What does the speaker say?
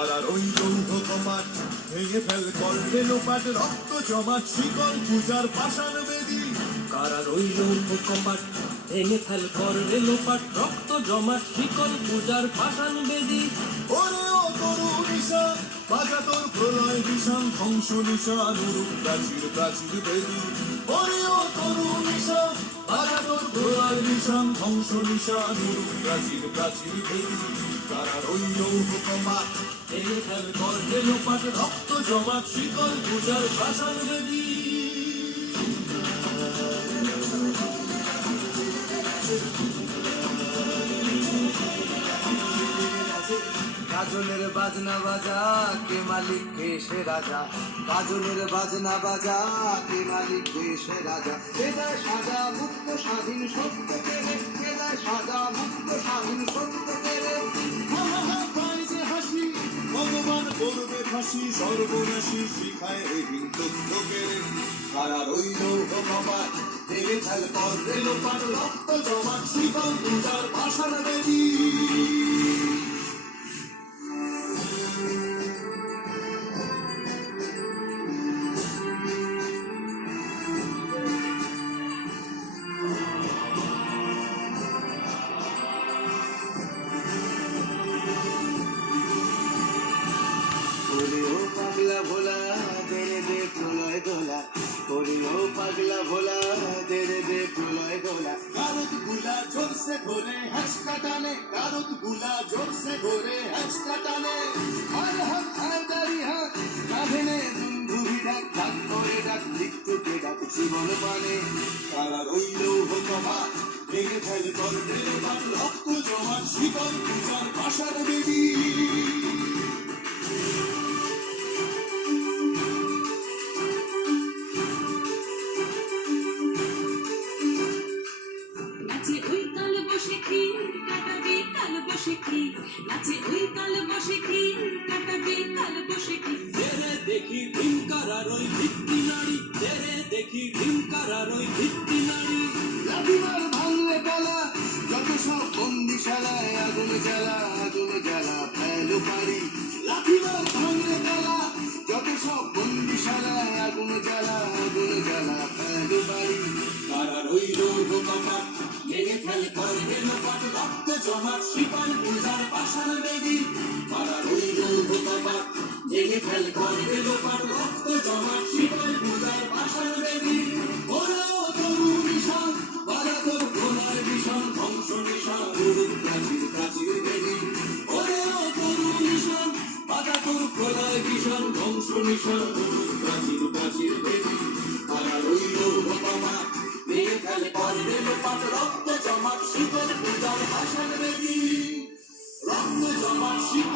তারা রইল কপাট ভেঙে ফেল কল্পে লোপাট রক্ত জমাট শিকল পূজার পাষাণ বেদী কারা রইল কপাট ভেঙে ফেল করবে লোপাট রক্ত জমাট শিকল পূজার পাষাণ বেদী ওরে ও তরু নিশা বাজা তোর প্রলয় বিষাণ ধ্বংস নিশা নুরুপ প্রাচীর প্রাচীর বেদী ওরে ও তরু নিশা বাজা তোর প্রলয় বিষাণ ধ্বংস নিশা নুরুপ প্রাচীর প্রাচীর বেদী তারা রইল কপাট ভেঙে ফেল করবে লোপাট রক্ত জমাট শিকল পূজার পাষাণ বেদী গাজনের বাজনা বাজা কে মালিক কে সে রাজা গাজনের বাজনা বাজা কে মালিক কে সে রাজা বেদায় সাজা মুক্ত স্বাধীন সত্য কেড়ে বেদায় সাজা মুক্ত স্বাধীন সত্য কেড়ে পায় যে হাসি ভগবান করবে ফাঁসি সর্বনাশী শিখায় এদিন তথ্য কেড়ে তারা রইল কপাট ভেঙে ফেল করবে লোপাট রক্ত জমাট শিকল পূজার পাষাণ বেদী পাগলা ভোলা দেরে দে প্রলয় দোলা ওরে ও পাগলা ভোলা দেরে দে প্রলয় দোলা কারত গুলা জোরসে ধরে হ্যাঁচকা টানে কারত গুলা জোরসে ধরে হ্যাঁচকা টানে আর হাত আর দাড়ি হাত কাঁধে নে দুন্ধুবি ডাক ডাক করে ডাক মৃত্যুকে ডাক জীবন পানে তারা রইল কপাট ভেঙে ফেল করবে লোপাট রক্ত জমাট শিকল পূজার পাষাণ বেদী নাচে ওই কাল বসে কি কাটাবি কাল বসে কি নাচে ওই কাল বসে কি কাটাবি কাল বসে কি তেরে দেখি ভীমকারার ওই ভিত্তি নারী তেরে দেখি ভীমকারার ওই ভিত্তি নারী লাঠিমার ভাঙলে পালা যত সব বন্দিশালায় আগুন জ্বালা ফেলো পারি লাঠিমার ভাঙলে পালা যত সব বন্দিশালায় আগুন জ্বালা ফেলো পারি তারা রইল কপাট ভেঙে ফেল করবে লোপাট রক্ত জমাট শিকল পূজার পাষাণ বেদী তারা রইল কপাট ভেঙে ফেল করবে লোপাট রক্ত জমাট শিকল পূজার পাষাণ বেদী ওরে ও তরু নিশান বাজা তোর প্রলয় বিষাণ ধ্বংস নিশান নুরুপ প্রাচীর প্রাচীর বেদী ওরে ও তরু নিশান বাজা তোর প্রলয় বিষাণ ধ্বংস নিশান নুরুপ প্রাচীর প্রাচীর বেদী তারা রইল কপাট ভেঙে ফেল করবে লোপাট রক্ত জমাট শিকল পূজার পাষাণ বেদী রক্ত জমাট শিকল